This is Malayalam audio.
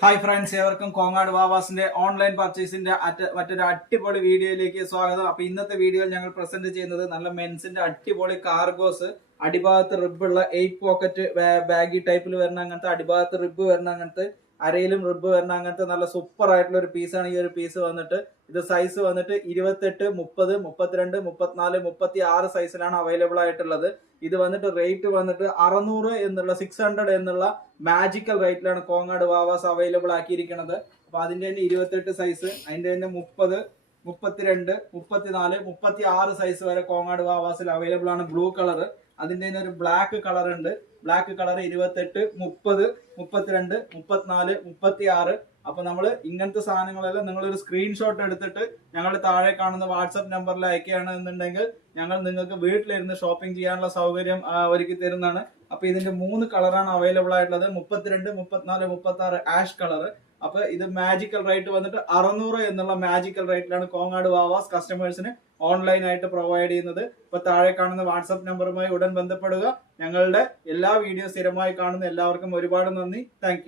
ഹായ് ഫ്രണ്ട്സ്, ഏവർക്കും കോങ്ങാട് വാവാസിന്റെ ഓൺലൈൻ പർച്ചേസിന്റെ മറ്റൊരു അടിപൊളി വീഡിയോയിലേക്ക് സ്വാഗതം. അപ്പൊ ഇന്നത്തെ വീഡിയോയിൽ ഞങ്ങൾ പ്രസന്റ് ചെയ്യുന്നത് നല്ല മെൻസിന്റെ അടിപൊളി കാർഗോസ്, അടിഭാഗത്ത് റിബുള്ള 8 പോക്കറ്റ് ബാഗി ടൈപ്പിൽ വരുന്ന അങ്ങനത്തെ, അടിഭാഗത്ത് റിബ് വരുന്ന അങ്ങനത്തെ, അരയിലും റിബ് വരുന്ന അങ്ങനത്തെ നല്ല സൂപ്പർ ആയിട്ടുള്ള ഒരു പീസാണ് ഈ ഒരു പീസ് വന്നിട്ട്. ഇത് സൈസ് വന്നിട്ട് 28, 30, 32, 34, 36 സൈസിലാണ് അവൈലബിൾ ആയിട്ടുള്ളത്. ഇത് വന്നിട്ട് റേറ്റ് വന്നിട്ട് 600 എന്നുള്ള 600 എന്നുള്ള മാജിക്കൽ റേറ്റിലാണ് കോങ്ങാട് വാവാസ് അവൈലബിൾ ആക്കിയിരിക്കുന്നത്. അപ്പൊ അതിന്റെ തന്നെ 28 സൈസ്, അതിന്റെ തന്നെ 30, 32, 34, 36 സൈസ് വരെ കോങ്ങാട് വാവാസിൽ അവൈലബിൾ ആണ്. ബ്ലൂ കളർ, അതിന്റെ തന്നെ ഒരു ബ്ലാക്ക് കളർ ഉണ്ട്. Black colour 28, 30, 32, 34, 36. അപ്പൊ നമ്മൾ ഇങ്ങനത്തെ സാധനങ്ങളെല്ലാം നിങ്ങളൊരു സ്ക്രീൻഷോട്ട് എടുത്തിട്ട് ഞങ്ങളുടെ താഴെ കാണുന്ന വാട്സപ്പ് നമ്പറിൽ അയക്കുകയാണ് എന്നുണ്ടെങ്കിൽ ഞങ്ങൾ നിങ്ങൾക്ക് വീട്ടിലിരുന്ന് ഷോപ്പിംഗ് ചെയ്യാനുള്ള സൗകര്യം ഒരുക്കി തരുന്നതാണ്. അപ്പൊ ഇതിന്റെ 3 കളറാണ് അവൈലബിൾ ആയിട്ടുള്ളത്: 32, 34, 36 ആഷ് കളർ. അപ്പൊ ഇത് മാജിക്കൽ റേറ്റ് വന്നിട്ട് 600 എന്നുള്ള മാജിക്കൽ റേറ്റിലാണ് കോങ്ങാട് വാവാസ് കസ്റ്റമേഴ്സിന് ഓൺലൈൻ ആയിട്ട് പ്രൊവൈഡ് ചെയ്യുന്നത്. ഇപ്പൊ താഴെ കാണുന്ന വാട്സപ്പ് നമ്പറുമായി ഉടൻ ബന്ധപ്പെടുക. ഞങ്ങളുടെ എല്ലാ വീഡിയോ സ്ഥിരമായി കാണുന്ന എല്ലാവർക്കും ഒരുപാട് നന്ദി. താങ്ക്